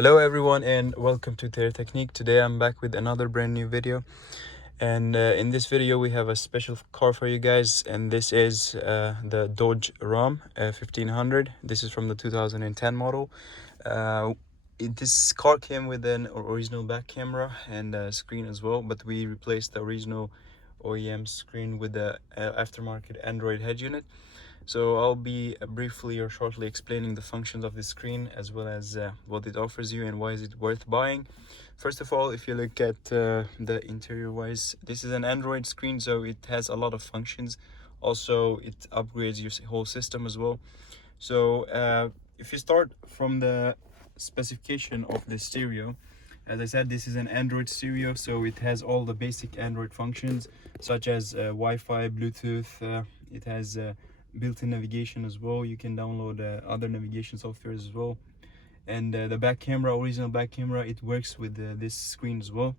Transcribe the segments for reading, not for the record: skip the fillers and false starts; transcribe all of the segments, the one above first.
Hello everyone and welcome to Their Technique. Today I'm back with another brand new video, and in this video we have a special car for you guys, and this is the Dodge Ram 1500. This is from the 2010 model. This car came with an original back camera and a screen as well, but we replaced the original OEM screen with the aftermarket Android head unit. So I'll be briefly or shortly explaining the functions of the screen, as well as what it offers you and why is it worth buying. First of all, if you look at the interior wise, this is an Android screen, so it has a lot of functions. Also, it upgrades your whole system as well. So if you start from the specification of the stereo, as I said, this is an Android stereo, so it has all the basic Android functions such as Wi-Fi, Bluetooth. It has built-in navigation as well. You can download other navigation softwares as well. And the back camera, original back camera, it works with this screen as well.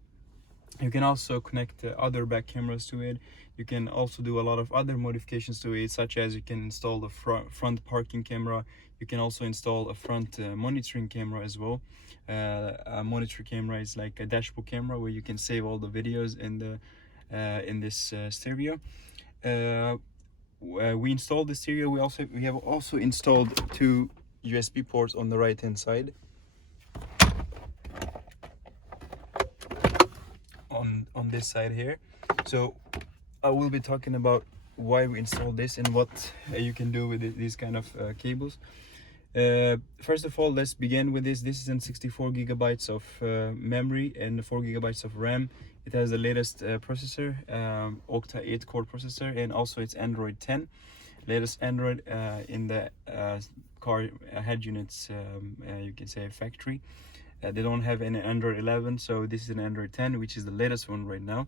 You can also connect other back cameras to it. You can also do a lot of other modifications to it, such as you can install the front parking camera. You can also install a front monitoring camera as well. A monitor camera is like a dashboard camera where you can save all the videos in this stereo. We installed the stereo. We have also installed two USB ports on the right hand side. On this side here. So I will be talking about why we installed this and what you can do with these kind of cables. First of all, let's begin with this. This is in 64 gigabytes of memory and 4 gigabytes of RAM. It has the latest processor, Octa 8-core processor, and also it's Android 10. Latest Android in the car head units, you can say factory. They don't have any Android 11, so this is an Android 10, which is the latest one right now.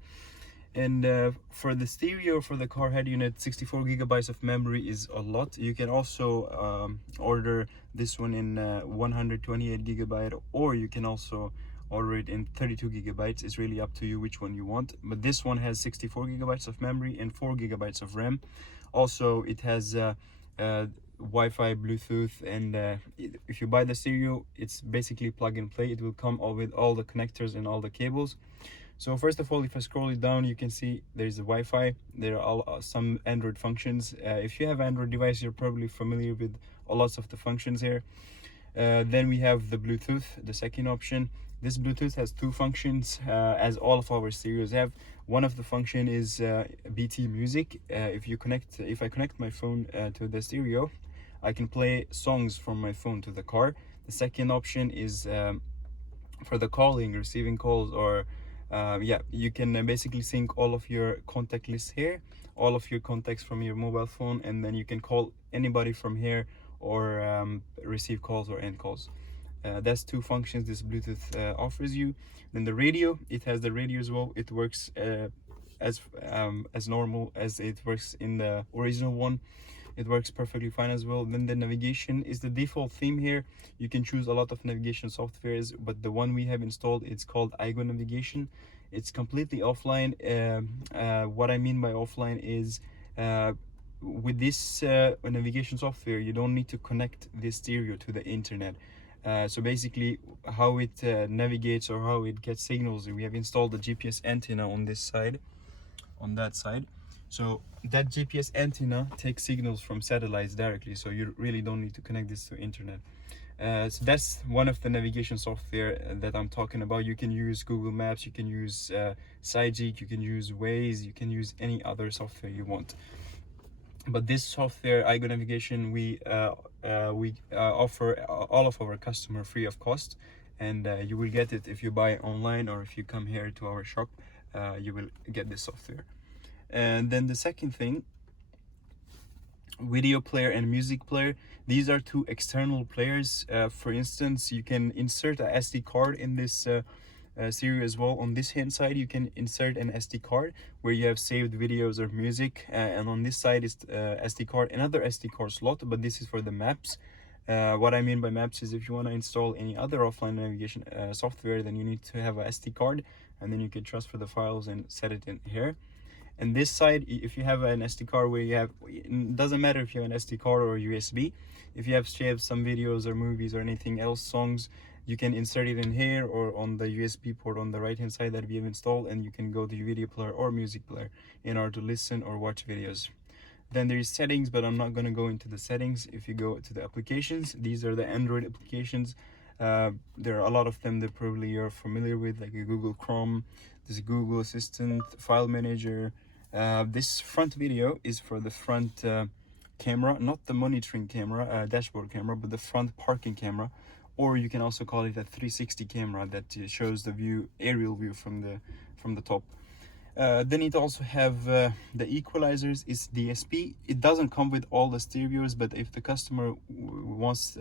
And for the stereo, for the car head unit, 64 gigabytes of memory is a lot. You can also order this one in 128 gigabyte, or you can also order it in 32 gigabytes. It's really up to you which one you want. But this one has 64 gigabytes of memory and 4 gigabytes of RAM. Also, it has Wi-Fi, Bluetooth, and if you buy the stereo, it's basically plug and play. It will come with all the connectors and all the cables. So first of all, if I scroll it down, you can see there's a Wi-Fi. There are some Android functions. If you have Android device, you're probably familiar with lots of the functions here. Then we have the Bluetooth, the second option. This Bluetooth has two functions, as all of our stereos have. One of the function is BT music. If I connect my phone to the stereo, I can play songs from my phone to the car. The second option is for the calling, receiving calls, or you can basically sync all of your contact lists here, all of your contacts from your mobile phone, and then you can call anybody from here or receive calls or end calls. That's two functions this Bluetooth offers you. Then the radio, it has the radio as well. It works as normal as it works in the original one. It works perfectly fine as well. Then the navigation is the default theme here. You can choose a lot of navigation softwares, but the one we have installed, it's called iGo navigation. It's completely offline. What I mean by offline is with this navigation software, you don't need to connect this stereo to the internet. So basically how it navigates or how it gets signals, we have installed the GPS antenna on this side, on that side. So that GPS antenna takes signals from satellites directly, so you really don't need to connect this to internet. So that's one of the navigation software that I'm talking about. You can use Google Maps, you can use Sidegeek, you can use Waze, you can use any other software you want. But this software, iGo navigation, we offer all of our customer free of cost, and you will get it if you buy online or if you come here to our shop. You will get this software. And then the second thing, video player and music player. These are two external players. For instance, you can insert a SD card in this stereo as well. On this hand side, you can insert an SD card where you have saved videos or music, and on this side is SD card, another SD card slot, but this is for the maps. What I mean by maps is if you want to install any other offline navigation software, then you need to have a SD card, and then you can transfer the files and set it in here. And this side, if you have an SD card where you have, it doesn't matter if you have an SD card or USB, if you have saved some videos or movies or anything else, songs, You can insert it in here or on the USB port on the right hand side that we have installed, and you can go to video player or music player in order to listen or watch videos. Then there is settings, but I'm not going to go into the settings. If you go to the applications, these are the Android applications. There are a lot of them that probably you're familiar with, like Google Chrome, this Google Assistant, File Manager. This front video is for the front camera, not the monitoring camera, dashboard camera, but the front parking camera. Or you can also call it a 360 camera that shows the view, aerial view from the top. Then it also have the equalizers is DSP. It doesn't come with all the stereos, but if the customer wants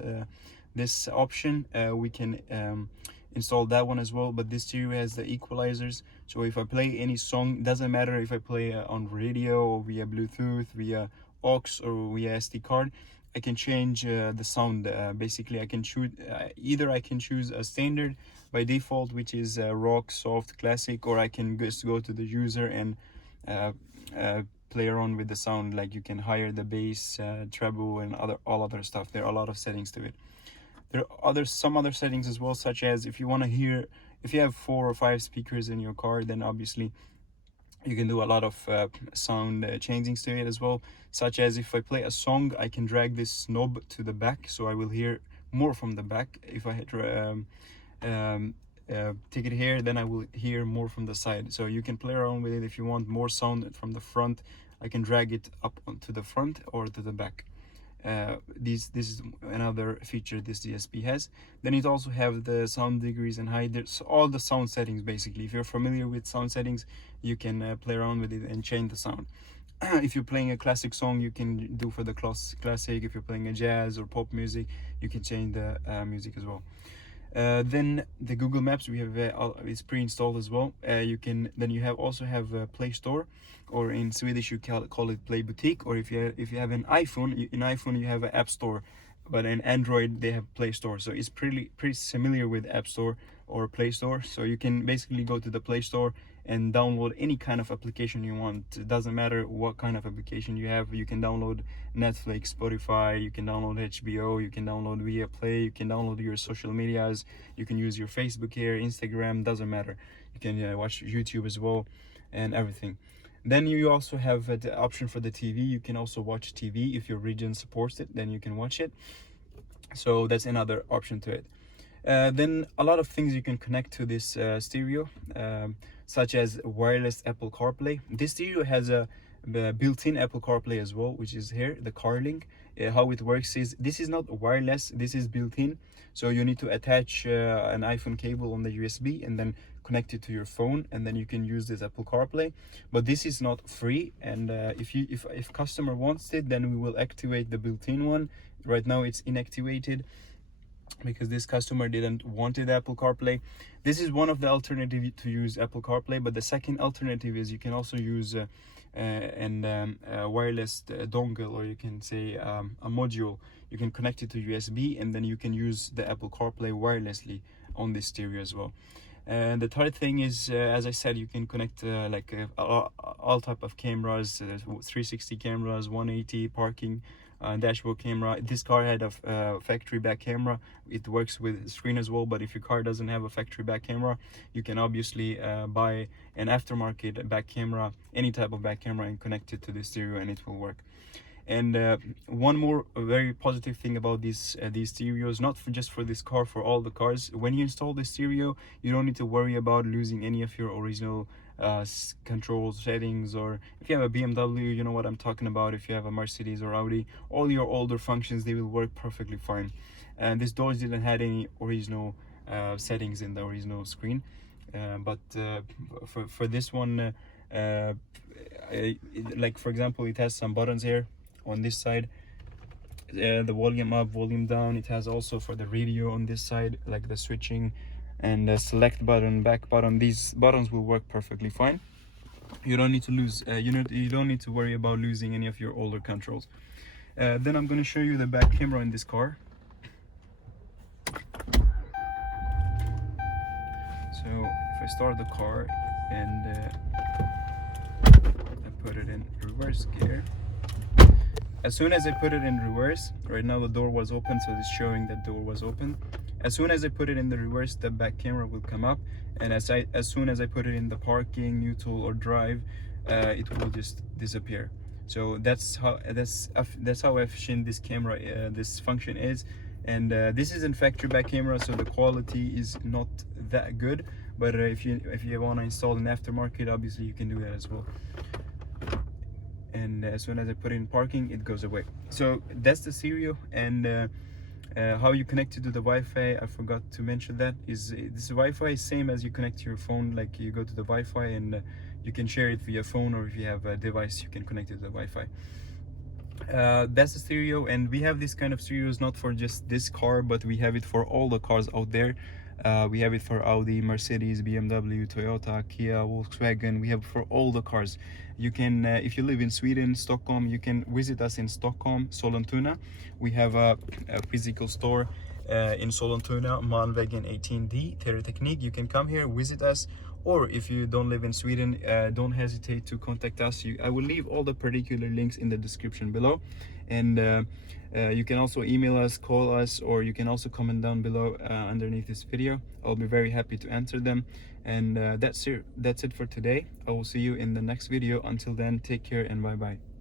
this option, we can install that one as well. But this stereo has the equalizers, so if I play any song, doesn't matter if I play on radio or via Bluetooth, via aux or via SD card, I can change the sound. Basically I can choose either I can choose a standard by default, which is rock, soft, classic, or I can just go to the user and play around with the sound. Like you can higher the bass, treble, and all other stuff. There are a lot of settings to it. There are some other settings as well, such as if you want to hear, if you have 4 or 5 speakers in your car, then obviously you can do a lot of sound changings to it as well, such as if I play a song, I can drag this knob to the back, so I will hear more from the back. If I hit take it here, then I will hear more from the side. So you can play around with it. If you want more sound from the front, I can drag it up onto the front or to the back. This is another feature this DSP has. Then it also have the sound degrees and height. There's all the sound settings basically. If you're familiar with sound settings, you can play around with it and change the sound. If you're playing a classic song, you can do for the classic. If you're playing a jazz or pop music, you can change the music as well. Then the Google Maps we have is pre-installed as well. You also have Play Store, or in Swedish you call it Play Boutique. Or if you have an iPhone, you have an App Store, but in Android they have Play Store. So it's pretty similar with App Store or Play Store. So you can basically go to the Play Store and download any kind of application you want. It doesn't matter what kind of application you have. You can download Netflix, Spotify, you can download HBO, you can download Viaplay, you can download your social medias, you can use your Facebook here, Instagram, doesn't matter. You can watch YouTube as well and everything. Then you also have the option for the TV. You can also watch TV if your region supports it, then you can watch it. So that's another option to it. Then a lot of things you can connect to this stereo, such as wireless Apple Carplay. This stereo has a built-in Apple Carplay as well, which is here, the CarLink. How it works is, this is not wireless, this is built-in. So you need to attach an iPhone cable on the USB and then connect it to your phone, and then you can use this Apple CarPlay. But this is not free, and if customer wants it, then we will activate the built-in one. Right now it's inactivated because this customer didn't wanted Apple CarPlay. This is one of the alternatives to use Apple CarPlay, but the second alternative is you can also use a wireless dongle, or you can say a module. You can connect it to USB, and then you can use the Apple CarPlay wirelessly on this stereo as well. And the third thing is, as I said, you can connect all type of cameras, 360 cameras, 180 parking, dashboard camera. This car had a factory back camera. It works with screen as well, but if your car doesn't have a factory back camera, you can obviously buy an aftermarket back camera, any type of back camera, and connect it to the stereo, and it will work. And one more very positive thing about these stereos, not just for this car, for all the cars, when you install the stereo, you don't need to worry about losing any of your original control settings. Or if you have a BMW, you know what I'm talking about. If you have a Mercedes or Audi, all your older functions, they will work perfectly fine. And this Dodge didn't have any original settings in the original screen, but for this one, like for example, it has some buttons here on this side, the volume up, volume down. It has also for the radio on this side, like the switching and the select button, back button. These buttons will work perfectly fine. You don't need to lose you don't need to worry about losing any of your older controls. Then I'm going to show you the back camera in this car. So if I start the car and I put it in reverse gear, as soon as I put it in reverse, right now the door was open, so it's showing that door was open. As soon as I put it in the reverse, the back camera will come up, and as soon as I put it in the parking, neutral, or drive, it will just disappear. So that's how efficient this camera, this function is. And this is in factory back camera, so the quality is not that good. But if you want to install an aftermarket, obviously you can do that as well. And as soon as I put it in parking, it goes away. So that's the stereo. And how you connect it to the Wi-Fi, I forgot to mention that, is this Wi-Fi is same as you connect to your phone. Like you go to the Wi-Fi and you can share it via phone, or if you have a device, you can connect it to the Wi-Fi. That's the stereo, and we have this kind of stereos not for just this car, but we have it for all the cars out there. We have it for Audi, Mercedes, BMW, Toyota, Kia, Volkswagen. We have for all the cars. You can, if you live in Sweden, Stockholm, you can visit us in Stockholm, Sollentuna. We have a physical store in Sollentuna, Malmvägen 18D, Teleteknik. You can come here, visit us. Or if you don't live in Sweden, don't hesitate to contact us. I will leave all the particular links in the description below. And you can also email us, call us, or you can also comment down below underneath this video. I'll be very happy to answer them. And that's it for today. I will see you in the next video. Until then, take care and bye bye.